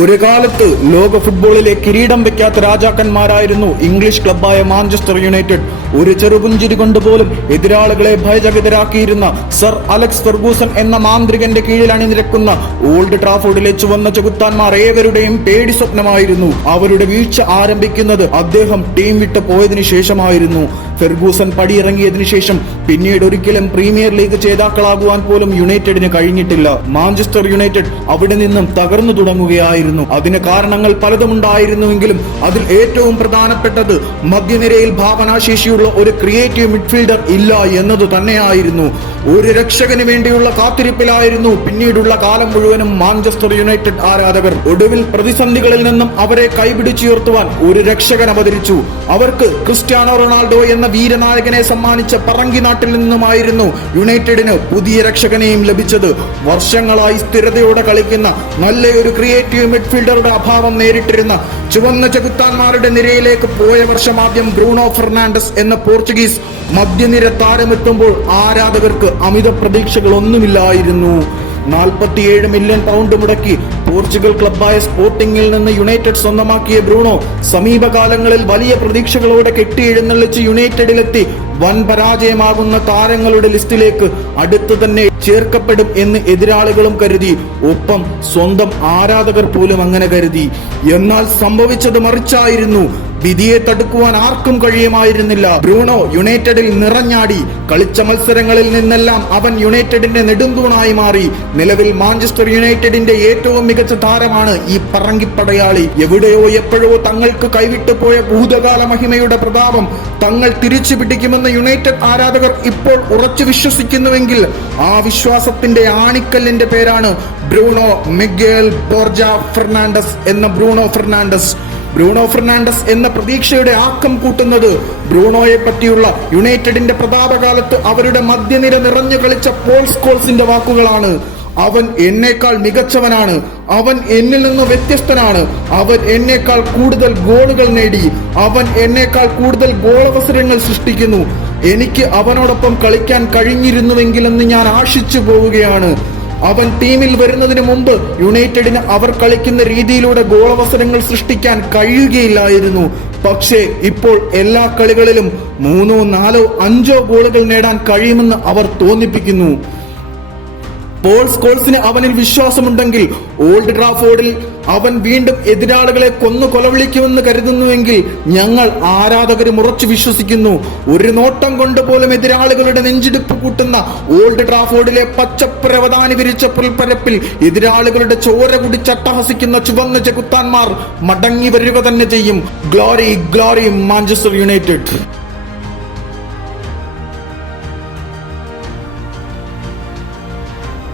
ഒരു കാലത്ത് ലോക ഫുട്ബോളിലെ കിരീടം വെക്കാത്ത രാജാക്കന്മാരായിരുന്നു ഇംഗ്ലീഷ് ക്ലബ്ബായ മാഞ്ചസ്റ്റർ യുണൈറ്റഡ്. ഒരു ചെറുപുഞ്ചിരി കൊണ്ടുപോലും എതിരാളികളെ ഭയചകിതരാക്കിയിരുന്ന സർ അലക്സ് ഫെർഗൂസൺ എന്ന മാന്ത്രികന്റെ കീഴിൽ അണിനിരക്കുന്ന ഓൾഡ് ട്രാഫോർഡിലെ ചുവന്ന ചെകുത്താന്മാർ ഏവരുടെയും പേടി സ്വപ്നമായിരുന്നു. അവരുടെ വീഴ്ച ആരംഭിക്കുന്നത് അദ്ദേഹം ടീം വിട്ട് പോയതിനു ശേഷമായിരുന്നു. ഫെർഗൂസൺ പടിയിറങ്ങിയതിനു ശേഷം പിന്നീട് ഒരിക്കലും പ്രീമിയർ ലീഗ് ജേതാക്കളാകുവാൻ പോലും യുണൈറ്റഡിന് കഴിഞ്ഞിട്ടില്ല. മാഞ്ചസ്റ്റർ യുണൈറ്റഡ് അവിടെ നിന്നും തകർന്നു തുടങ്ങുകയായിരുന്നു. അതിന് കാരണങ്ങൾ പലതുമുണ്ടായിരുന്നുവെങ്കിലും അതിൽ ഏറ്റവും പ്രധാനപ്പെട്ടത് മധ്യനിരയിൽ ഭാവനാശേഷിയുള്ള ഒരു ക്രിയേറ്റീവ് മിഡ്ഫീൽഡർ ഇല്ല എന്നതു തന്നെയായിരുന്നു. ഒരു രക്ഷകന് വേണ്ടിയുള്ള കാത്തിരിപ്പിലായിരുന്നു പിന്നീടുള്ള കാലം മുഴുവനും മാഞ്ചസ്റ്റർ യുണൈറ്റഡ് ആരാധകർ. ഒടുവിൽ പ്രതിസന്ധികളിൽ നിന്നും അവരെ കൈപിടിച്ചുയർത്തുവാൻ ഒരു രക്ഷകൻ അവതരിച്ചു. അവർക്ക് ക്രിസ്ത്യാനോ റൊണാൾഡോ എന്ന വീരനായകനെ സമ്മാനിച്ച പറങ്കി നാട്ടിൽ നിന്നുമായിരുന്നു യുണൈറ്റഡിന് പുതിയ രക്ഷകനെയും ലഭിച്ചത്. വർഷങ്ങളായി സ്ഥിരതയോടെ കളിക്കുന്ന നല്ലൊരു ക്രിയേറ്റീവ് മിഡ്ഫീൽഡറുടെ അഭാവം നേരിട്ടിരുന്ന ചുവന്ന ചെകുത്താന്മാരുടെ നിരയിലേക്ക് പോയ വർഷം ആദ്യം ബ്രൂണോ ഫെർണാണ്ടസ് എന്ന പോർച്ചുഗീസ് മധ്യനിര താരമെത്തുമ്പോൾ ആരാധകർക്ക് അമിത പ്രതീക്ഷകളൊന്നുമില്ലായിരുന്നു. 47 മില്യൺ പൗണ്ട് മുടക്കി പോർച്ചുഗൽ ക്ലബ്ബായ സ്പോർട്ടിംഗിൽ നിന്ന് യുണൈറ്റഡ് സ്വന്തമാക്കിയ ബ്രൂണോ സമീപകാലങ്ങളിൽ വലിയ പ്രതീക്ഷകളോടെ കെട്ടിയെഴുന്നള്ളിച്ച് യുണൈറ്റഡിലെത്തി വൻ പരാജയമാകുന്ന താരങ്ങളുടെ ലിസ്റ്റിലേക്ക് അടുത്തു തന്നെ ചേർക്കപ്പെടും എന്ന് എതിരാളികളും കരുതി. ഒപ്പം സ്വന്തം ആരാധകർ പോലും അങ്ങനെ കരുതി. എന്നാൽ സംഭവിച്ചത് മറിച്ചായിരുന്നു. വിധിയെ തടുക്കുവാൻ ആർക്കും കഴിയുമായിരുന്നില്ല. ബ്രൂണോ യുണൈറ്റഡിൽ നിറഞ്ഞാടി. കളിച്ച മത്സരങ്ങളിൽ നിന്നെല്ലാം അവൻ യുണൈറ്റഡിന്റെ നെടുന്തൂണായി മാറി. നിലവിൽ മാഞ്ചസ്റ്റർ യുണൈറ്റഡിന്റെ ഏറ്റവും മികച്ച താരമാണ് ഈ പറങ്കിപ്പടയാളി. എവിടെയോ എപ്പോഴോ തങ്ങൾക്ക് കൈവിട്ടു പോയ ഭൂതകാല മഹിമയുടെ പ്രതാപം തങ്ങൾ തിരിച്ചു പിടിക്കുമെന്ന് യുണൈറ്റഡ് ആരാധകർ ഇപ്പോൾ ഉറച്ചു വിശ്വസിക്കുന്നുവെങ്കിൽ ആ വിശ്വാസത്തിന്റെ ആണിക്കല്ലിന്റെ പേരാണ് ബ്രൂണോ മിഗേൽ ബോർജ ഫെർണാണ്ടസ് എന്ന ബ്രൂണോ ഫെർണാണ്ടസ്. ബ്രൂണോ ഫെർണാണ്ടസ് എന്ന പ്രതീക്ഷയുടെ ആക്കം കൂട്ടുന്നത് ബ്രൂണോയെ പറ്റിയുള്ള യുണൈറ്റഡിന്റെ പ്രതാപകാലത്ത് അവരുടെ മധ്യനിര നിറഞ്ഞു കളിച്ച പോൾ സ്കോൾസിന്റെ വാക്കുകളാണ്. അവൻ എന്നേക്കാൾ മികച്ചവനാണ്, അവൻ എന്നിൽ നിന്ന് വ്യത്യസ്തനാണ്, അവൻ എന്നേക്കാൾ കൂടുതൽ ഗോളുകൾ നേടി, അവൻ എന്നേക്കാൾ കൂടുതൽ ഗോളവസരങ്ങൾ സൃഷ്ടിക്കുന്നു, എനിക്ക് അവനോടൊപ്പം കളിക്കാൻ കഴിഞ്ഞിരുന്നുവെങ്കിലെന്ന് ഞാൻ ആശിച്ചു പോവുകയാണ്. അവൻ ടീമിൽ വരുന്നതിന് മുമ്പ് യുണൈറ്റഡിന് അവർ കളിക്കുന്ന രീതിയിലൂടെ ഗോളവസരങ്ങൾ സൃഷ്ടിക്കാൻ കഴിയുകയില്ലായിരുന്നു. പക്ഷേ ഇപ്പോൾ എല്ലാ കളികളിലും 3, 4, 5 ഗോളുകൾ നേടാൻ കഴിയുമെന്ന് അവർ തോന്നിപ്പിക്കുന്നു. പോൾ സ്കോൾസിന് അവനിൽ വിശ്വാസമുണ്ടെങ്കിൽ ഓൾഡ് ട്രാഫോർഡിൽ അവൻ വീണ്ടും എതിരാളികളെ കൊന്നു കൊലവിളിക്കുമെന്ന് കരുതുന്നുവെങ്കിൽ ഞങ്ങൾ ആരാധകരും ഉറച്ചു വിശ്വസിക്കുന്നു. ഒരു നോട്ടം കൊണ്ട് പോലും എതിരാളികളുടെ നെഞ്ചിടിപ്പ് കൂട്ടുന്ന ഓൾഡ് ട്രാഫോർഡിലെ പച്ചപ്പരവതാനി വിരിച്ച പുൽപ്പരപ്പിൽ എതിരാളികളുടെ ചോര കുടിച്ചട്ടഹസിക്കുന്ന ചുവന്ന ചെകുത്താന്മാർ മടങ്ങി വരിക തന്നെ ചെയ്യും. Glory glory Manchester United.